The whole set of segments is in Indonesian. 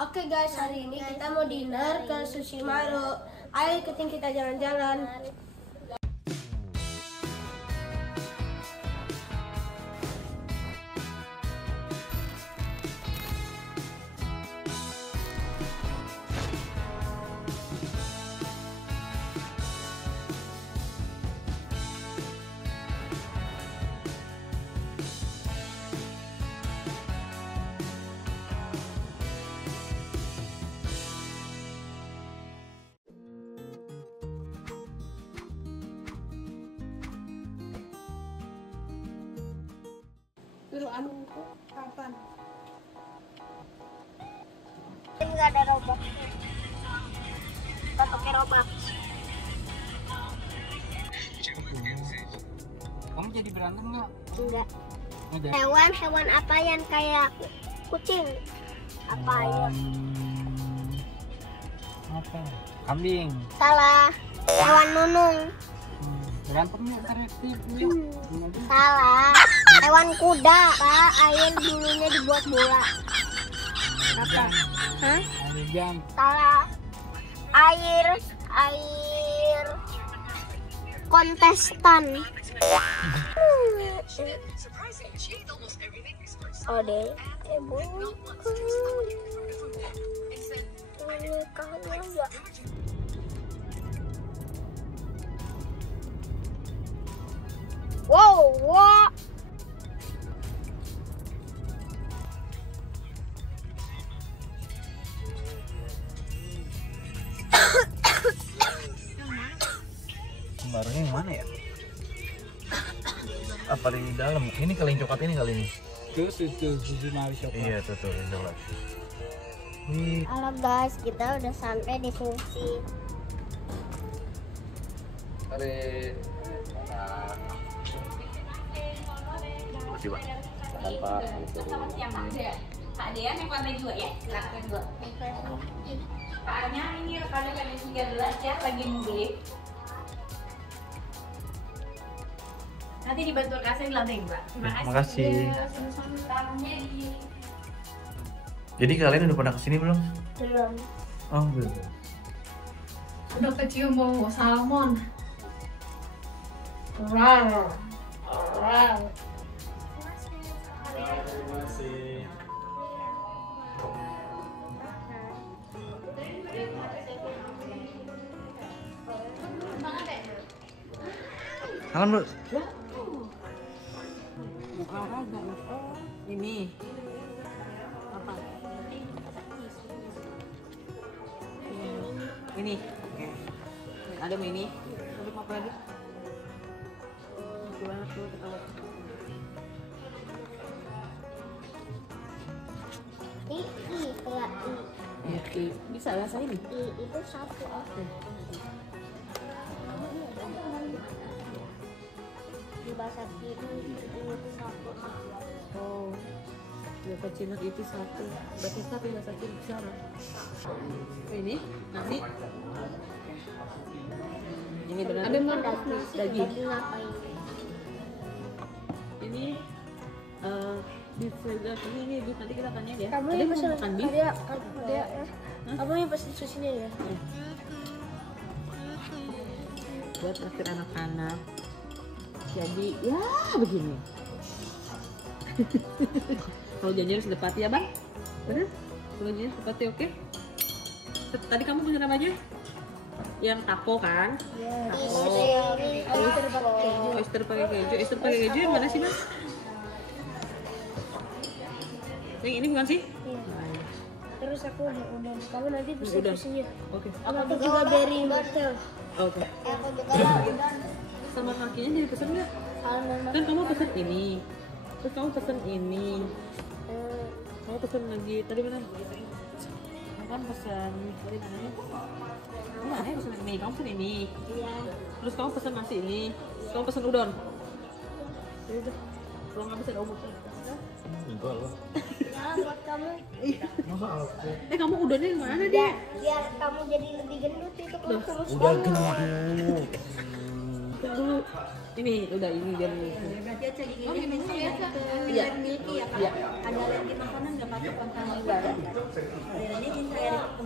Oke guys, hari ini kita mau dinner ke Sushi Maru. Ayo ikutin kita jalan-jalan. Kapan? Enggak ada Robux. Kita pakai Robux. Kamu jadi berantem nggak? Enggak. Ada. Hewan apa yang kayak kucing? Apa ya? Apa? Kambing. Salah. Hewan nunung. Berantemnya kreatif ya. Salah. Hewan kuda. Pak, air dulunya dibuat bola. Apa? Hah? Ada jam. Salah. Air kontestan. Ode, wow. Barunya yang mana ya? Apa di dalam? Ini kali yang coklat ini kali ini. Terus itu Sushi Maru Shop. Iya tuh yang coklat. Halo guys, kita udah sampai di Sushi. Tarik. Coba. Tanpa Pak Dean yang lantai 2 ya, lantai 2. Pak Arnya ini rekannya kami 13 ya, lagi beli. Nanti dibantu kasih di lantai 2. Terima kasih. Tamunya di Jadi kalian udah pernah kesini belum? Belum. Oh belum. udah kecium bau salmon. Wow. Salam bro. Ini apa? Ini. Ada mini. Lebih apa lagi? Gimana tuh ketawa? Kayak Bisa bahasa ini? itu satu aku. Di bahasa kiri itu satu. Oh, bahasa Cina itu satu. Berarti satu bahasa Cina bicara. Ini nasi. Ini benar. Ada daging. Ngapain? Ini beef burger. Ini beef, nanti kita tanya dia. Kamu Ada yang mau pesen makan beef? ada. Kamu yang pesen sushi-nya ya? Buat traktir anak-anak. Jadi ya begini. Kalau janji harus tepati ya bang, bener? Kalau janji harus tepati oke? Tadi kamu pesan apa aja? Yang taco kan? Taco. Oyster pakai keju. Oyster pakai keju yang mana sih mas? Yang ini bukan sih? Terus aku udah. Kamu nanti pesen Udah. sushi-nya. Oke. Aku juga dari motel. Oke. Aku juga Sama kakinya jadi pesen nggak? Kan kamu pesen ini, terus kamu pesen ini, kamu pesen lagi tadi mana? Kamu kan pesen tadi mananya? Mana ya pesen ini? Kamu pesen ini, terus kamu pesen nasi ini, terus kamu pesen udon. Ya udah, kalau nggak bisa kamu pesen. Enggak loh. buat kamu. Masa aku? Kamu udonnya yang mana dia? Biar kamu jadi lebih gendut itu kalau kurus. Udah gendut. Dulu. Ini udah ini biar ini. Berarti aja di ini ya Iya. milky ya Kak? Iya. Ada alergi makanan nggak pakai konten juga? Adanya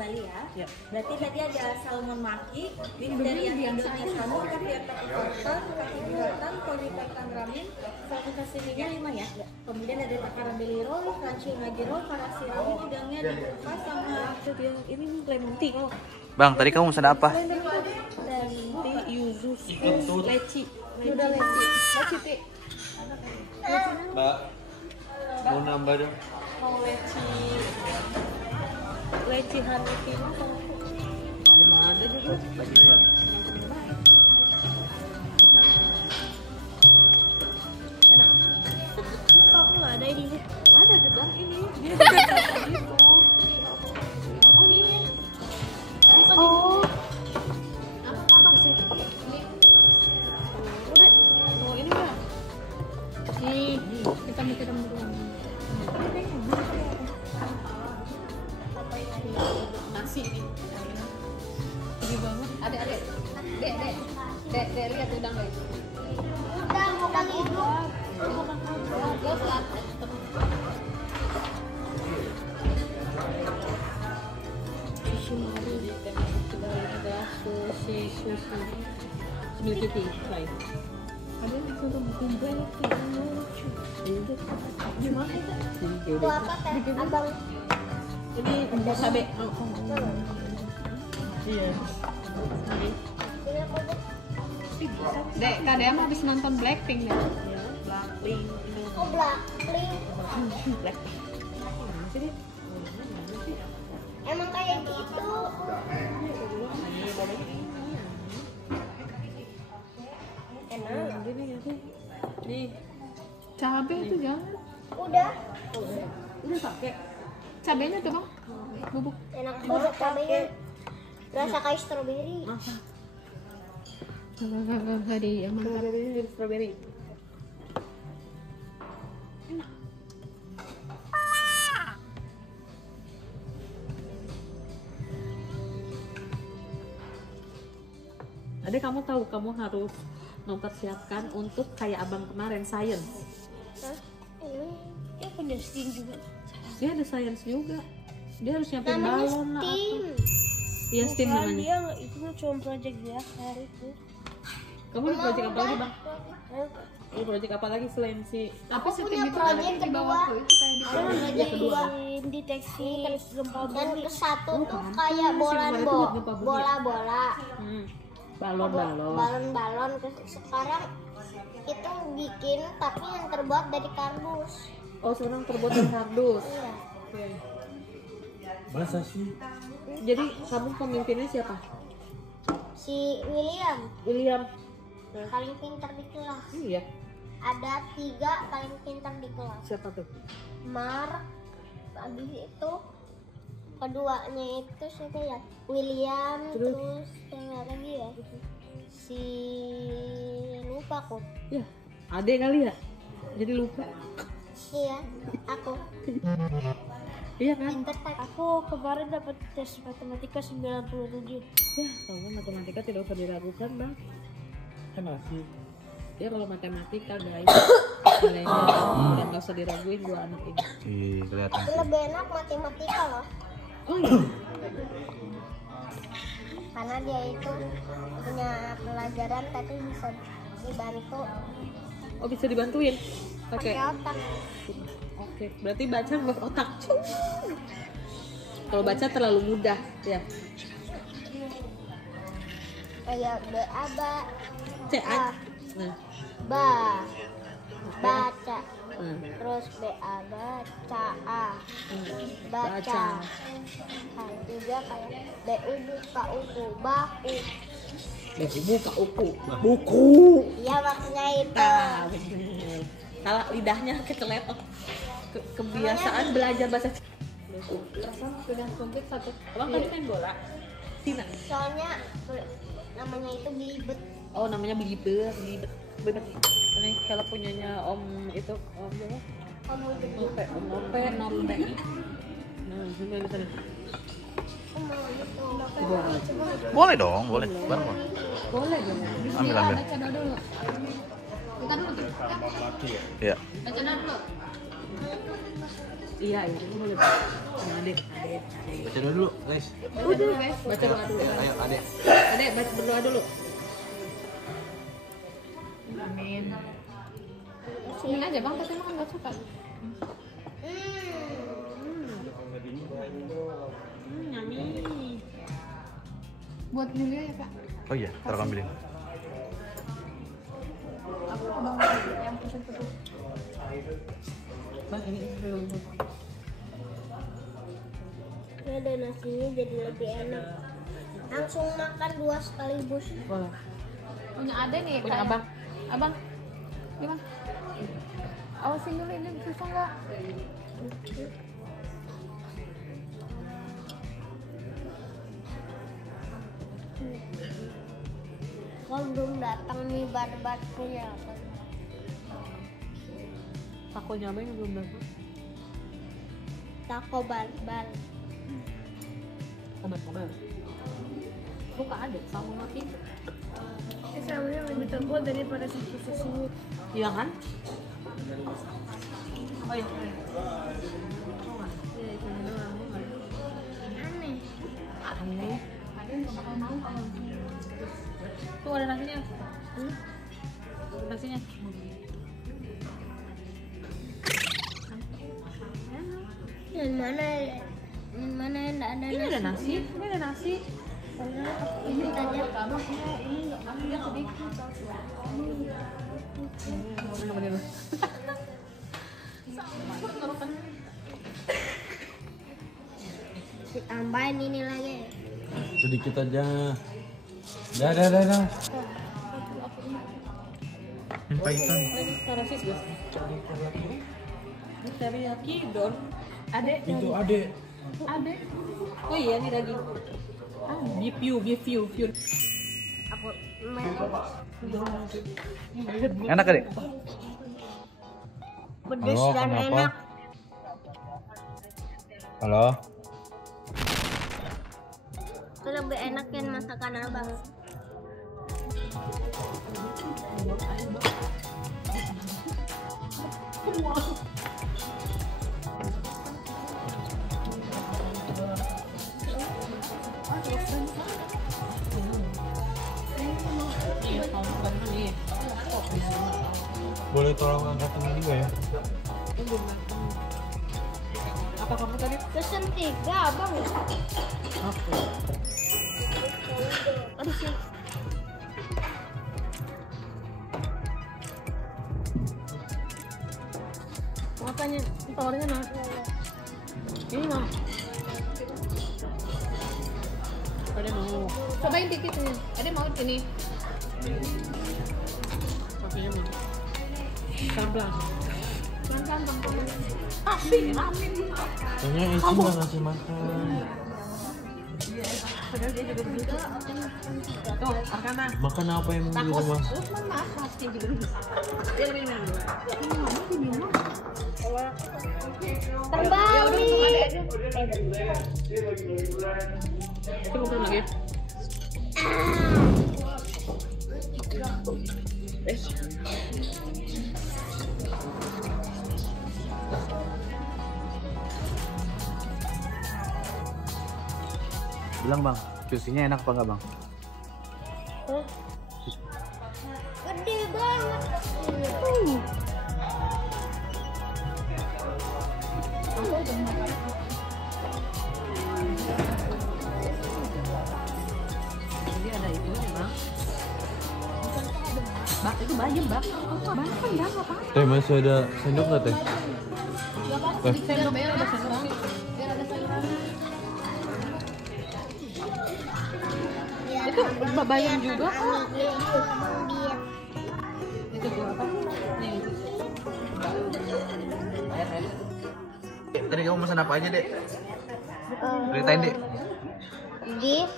kembali ya. Ya. Berarti tadi ada salmon maki, beef dari yang Indonesia salmon, kaki otak-otakan, kaki guratan, polipetan ramen, salmon sashimi-nya 5 ya. Kemudian ada takaran belly roll, crunchy unagi roll, karasi ramen, udangnya dibuka sama Itu dia, ini lemon tea. Bang, tadi kamu pesan apa? Lemon tea, yuzu, leci. Udah leci. Leci tea. Mbak, mau nambah dong? Mau leci honey tea. Gimana ada juga? Kok aku nggak ada ini? Ada gedang ini. Dia gitu. Oh ini. Oh. Apa sih? Udah. Oh ini enggak? Nih, kita dulu. Nasi ini. Gede banget. Adek. Dek, lihat udang deh. Udang hidup. Gas lah. Sushi di tema ada sushi. Milky tea, try. Ada yang sudah bikin banyak lucu. Gimana itu? Itu apa teh? Abang. Ini ada cabe. Iya. Ini apa tuh? Dek, kadang habis nonton Blackpink deh. Blackpink. Oh, Blackpink. Blackpink. Emang kayak gitu. Enak. Nih. Cabe itu jangan. Udah. Udah pakai. Cabenya tuh, Bang. Bubuk. Enak banget cabenya. Rasa kayak stroberi. Hari emang dari strawberry. Ada kamu tahu kamu harus mempersiapkan untuk kayak abang kemarin science. Hah? Ini Dia punya steam juga. Dia ada science juga. Dia harus nyiapin namanya balon lah. steam. Iya steam Bukan, namanya. dia nggak- itu mah cuma project biasa itu. Kamu di project apa lagi bang? Di project apa lagi selain si? Aku punya proyek kedua. Proyek kedua. Tim deteksi gempa Dan bumi. ke satu tuh kayak bola-bola. Balon-balon. Balon-balon. Sekarang itu bikin tapi yang terbuat dari kardus. Oh sekarang terbuat dari kardus. Iya. Oke. Masa sih? Jadi kamu pemimpinnya siapa? Si William paling pintar di kelas. Iya. Ada 3 paling pintar di kelas. Siapa tuh? Mark, habis itu keduanya itu siapa ya? William, terus yang lagi ya? Si lupa aku. Ya, adek kali ya. Jadi lupa. Iya, aku. Iya kan? Pintar tak? Aku kemarin dapat tes matematika 97. Ya, kalau matematika tidak usah diragukan bang. Kan masih. Ya kalau matematika guys, nilainya udah nggak usah diraguin dua anak ini. Ih, kelihatan Tapi sih. lebih enak matematika loh. Oh iya. Karena dia itu punya pelajaran tapi bisa dibantu Oh bisa dibantuin? pakai Pakai. otak. Oke, berarti baca buat otak. Kalau baca terlalu mudah ya. Kayak ba, C A. Nah, baca. nah. Terus baca A. Baca. Nah, juga kayak buka uku, baku. Buka uku. Buku. Iya maksudnya itu. Nah, bener. Salah lidahnya kecelet. Kebiasaan belajar bahasa Perasaan sudah komplit satu. Abang tadi main bola? Tina. Soalnya namanya itu belibet. Oh namanya belibet. Belibet. Ini kalau punyanya om itu om apa? Kamu gede. Nope. Nah, sini di sana. Aku mau gitu. Boleh dong, boleh. Bareng Bang. Boleh dong. Ambil. Baca dulu. Kita dulu. Iya. Baca dulu. Iya, ini boleh. Adek. Baca dulu guys. Udah, baca doa dulu. Ayo adek. Adek, baca berdoa dulu. Amin. Sini aja bang, tapi makan gak suka. Yummy. Buat Julia ya kak. Oh iya, ntar aku ambilin. Aku abang yang pesen tuh. Bang ini belum. Ini ada nasinya jadi lebih enak. Langsung makan 2 sekaligus. Boleh. Punya ada nih Punya abang. Abang gimana? Awasin dulu ini susah nggak? Kalau belum datang nih barbar punya apa? Takonya abang yang belum datang. Taco barbar. Obat. Buka ada sama mati. Samanya lebih tebal daripada susu. Iya kan? Oh iya. Aneh. Tuh ada nasinya. Nasinya. Yang mana yang enggak ada Ini ada nasi. Ini ada nasi. Ini tadi tambahin ini lagi. Sedikit aja. Dah. Pahitan. Tarasis guys. Teriyaki don. Adek. Itu adek. Adek. Oh iya ini daging. Beef view. Aku Enak kali? pedes Halo, dan kenapa? enak. Halo? Itu lebih enak yang masakan abang. Boleh tolong angkatin ini gak ya? Apa kamu tadi? Pesen 3 abang. Apa? Aduh sih. Makanya tawarnya nah. Ini mah. Ada mau. Cobain dikit nih. Ada mau sini. Pastinya mau. Pelan-pelan. Pelan-pelan bang. Kayaknya isi nggak ngasih makan. Padahal dia juga begitu. Tuh, Arkana. Makan apa yang di rumah? Lukman masak dia juga dulu. Dia lebih minum dulu. Terbalik. Tunggu belum lagi. Bilang bang, susinya enak apa enggak bang? Gede banget. Jadi ada itu ya bang. Bak itu bayam bak. Bang kan bang apa? Teh masih ada sendok nggak teh? Sendok biar ada sendok. Biar ada sayuran. Itu bayam juga kok. Itu tuh apa? Nih. Tadi kamu pesan apa aja dek? Ceritain dek. Beef,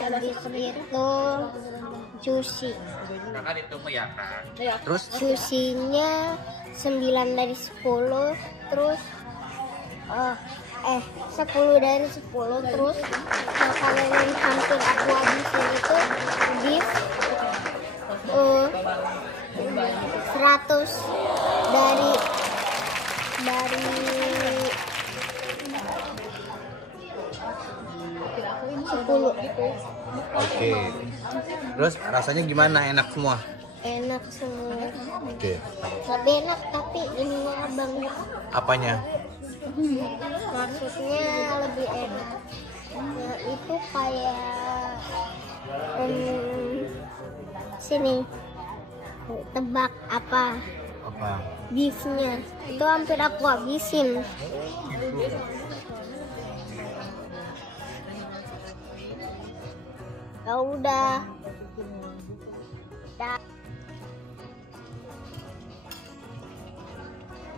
habis itu sushi. Kan itu ya kan. Terus sushinya 9 dari 10, terus 10 dari 10, terus makanan yang hampir aku habisin itu beef 100 dari dari sepuluh. Oke. Terus rasanya gimana? Enak semua? Enak semua. Oke. Lebih enak tapi ini abang. Apanya? Maksudnya lebih enak. Ya, itu kayak sini. Tebak apa? Apa? Beefnya. Itu hampir aku habisin. Ya udah. Dah.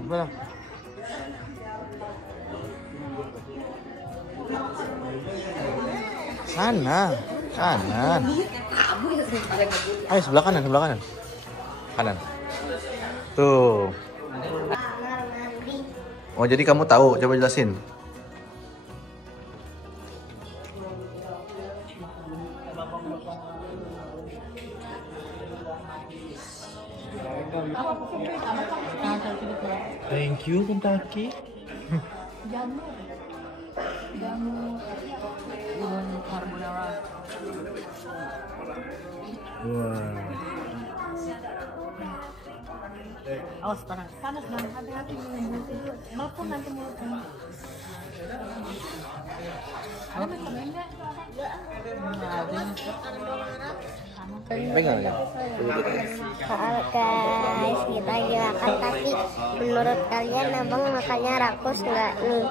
Gimana? Sana, kanan. Ayo sebelah kanan, sebelah kanan. Kanan. Tuh. Oh, jadi kamu tahu? Coba jelasin. Thank you Kentucky. Awas panas banget, hati-hati melepuh nanti mulutnya. Pegang ya. Guys, kita gerakan tapi menurut kalian abang makannya rakus nggak nih?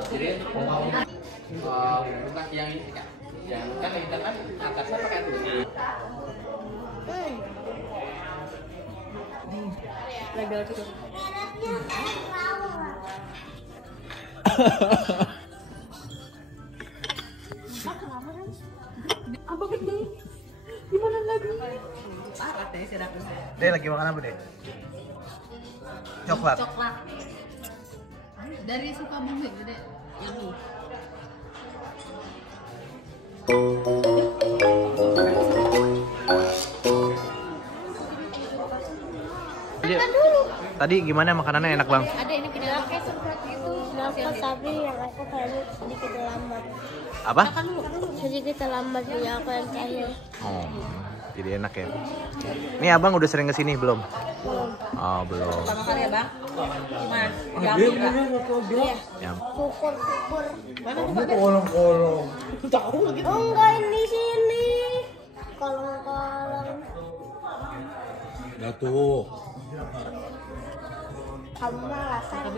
Bukan yang ini kan. Yang kan kita kan atasnya pakai tulis. Legal juga. Apa gede? Gimana lagi? Parah deh si rakus. Dek lagi makan apa, Dek? Coklat. Coklat. Dari Sukabumi, Dede. Yang ini. Tadi gimana makanannya, enak Bang? Ada ini pindah kayak semprot gitu. Kenapa tapi yang aku kayaknya sedikit lambat. Apa? Sedikit lambat punya aku yang terakhir. Oh, jadi enak ya. Ini Abang udah sering kesini belum? Oh, belum. Pertama kali ya, Bang? Gimana? Jamu enggak? Ya. Syukur-syukur. Kamu kolong-kolong. Oh enggak, di sini. Kolong-kolong. Nah tuh. Kamu alasan.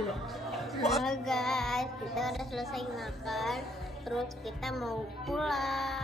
Nah guys, kita udah selesai makan. Terus kita mau pulang.